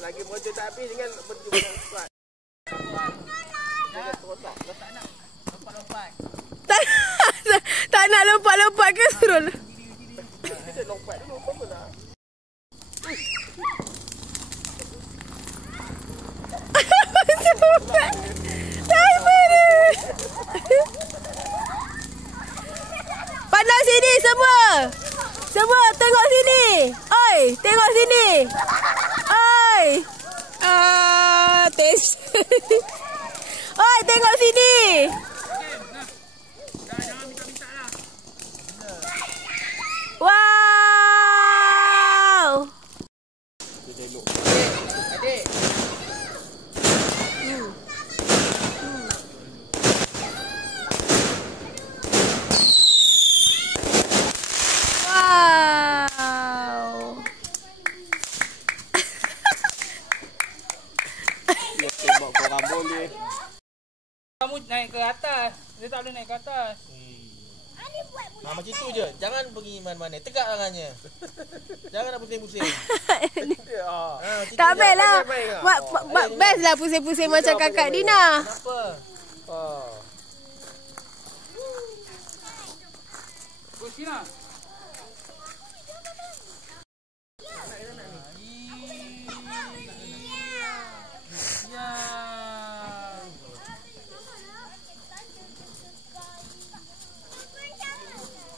Lagi motor tak habis dengan berhenti banyak cepat. Jangan terotak. Kalau tak nak lompat-lompat. Tak nak lompat-lompat ke suruh? Kita lompat dulu. Apa lah? Pandang sini semua. Semua tengok sini. Oi, tengok sini. Oi. Oi, tengok sini. Wow. Adik. Tembak korang boleh. Kamu naik ke atas. Dia tak boleh naik ke atas. Nah, macam tu je. Jangan pergi mana-mana. Tegak tangannya. Jangan nak pusing-pusing. Tak best lah. Best lah pusing-pusing macam kakak Dina. Kenapa? Push Dina.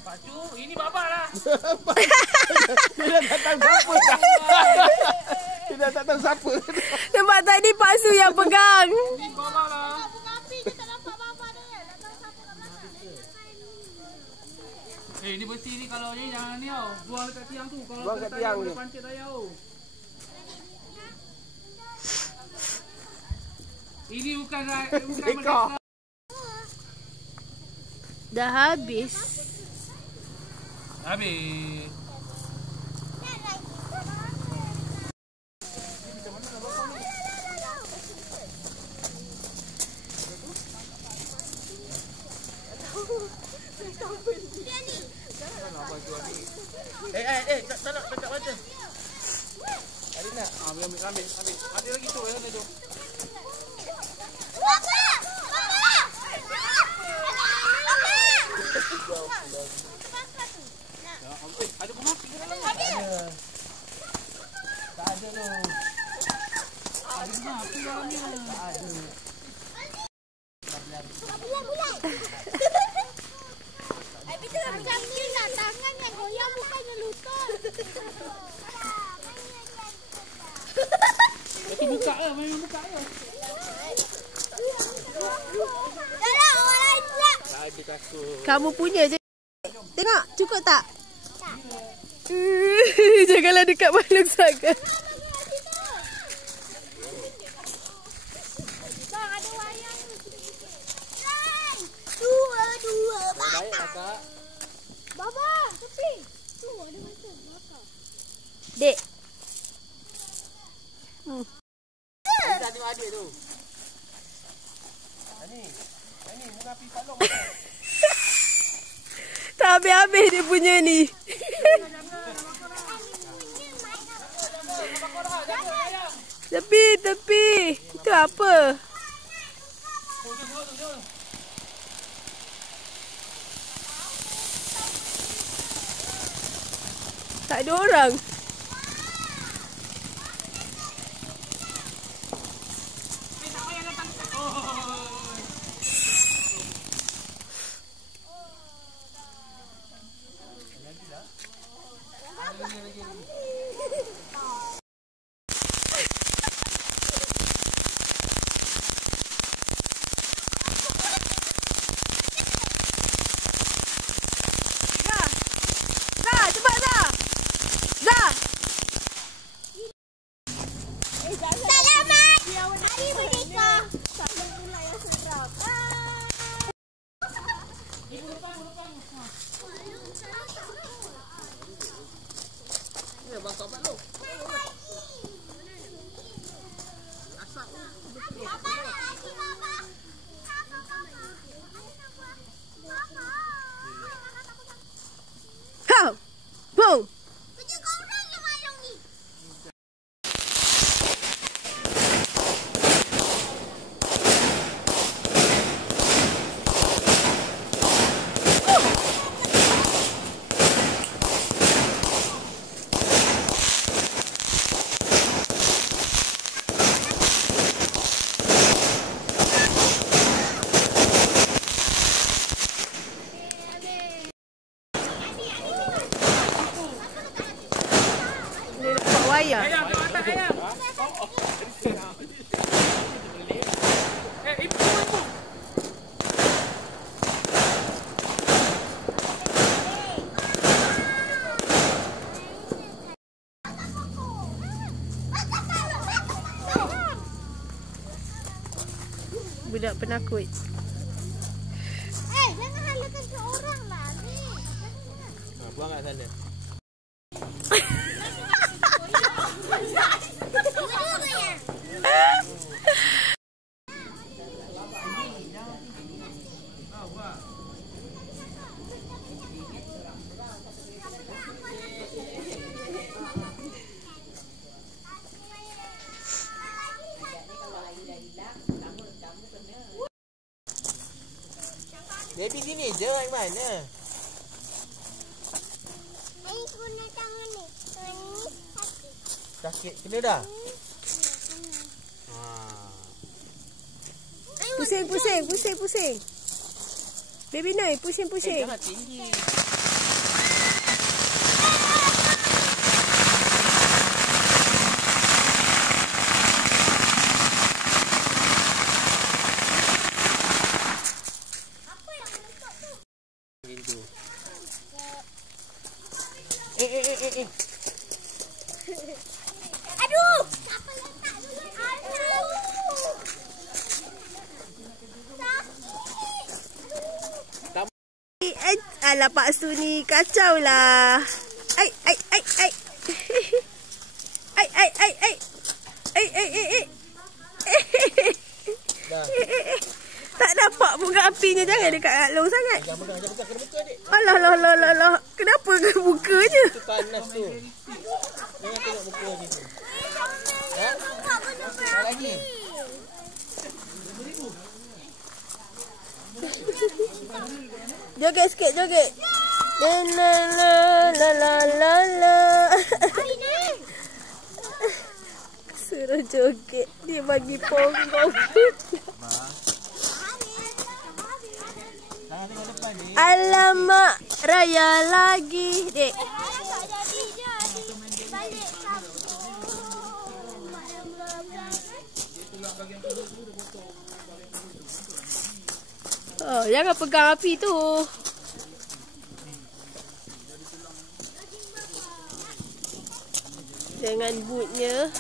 Pacu, ini babak lah. Dia dah tak tahu siapa dah. Dia dah tak tahu siapa. Sebab tadi Pak Su yang pegang. Ini babak lah. Ni besi ni kalau ni jangan ni tau. Buang dekat tiang tu. Kalau buang kat tiang ni. Pancit tayar tu. Ini bukan Ekor. Dah habis. Habis. Tak nak dekat baca. Ada nak? Ambil. Ada lagi tu, ada tu. Ada pengapi ke dalam? Tak ada tu. Ada pengapi dalamnya. Tak ada. Bulan. Tapi tu macam ni lah. Tangan yang goyang bukannya lutut. Itu buka ke? Memang buka ke? Dah orang lain pula. Tak ada takut. Kamu punya je. Tengok, cukup tak? Janganlah dekat makhluk sangat. Bang, ada wayang tu. Dua. Baik kakak. Baba, tepi. Tu ada macam belakang. Dek. Tak tengok adik tu. Ini mengapi palong. Tak habis-habis dia punya ni. Tepi. Itu apa? Tak ada orang. Selamat Hari Merdeka. Sampai pula yang seram. Ni bangsa balong. Hau. Boom. payah. Ayam, tengok atas ayam. Ibu. Budak penakut. Jangan halakan ke orang lah ni. Buang kat sana. Baby sini je, mana? Air guna tangan ni. Tangan ni sakit. Sakit, kena dah? Pusing. Baby Noi, pusing. Jangan tinggi. Aduh! Siapa letak dulu? Alah Pak Su ni kacau lah. Ai. Dah. Tak dapat bunga apinya, jangan dekat long sangat. Jangan pegang, kena buka adik. Alah. Kenapa ke bukanya? Itu panas tu. Jangan tengok muka gitu. Ha? Tak lagi. Joget sikit. La. Suruh joget. Dia bagi ponggong. Alamak, raya lagi, Dek. Oh, jangan pegang api tu. Dengan bootnya.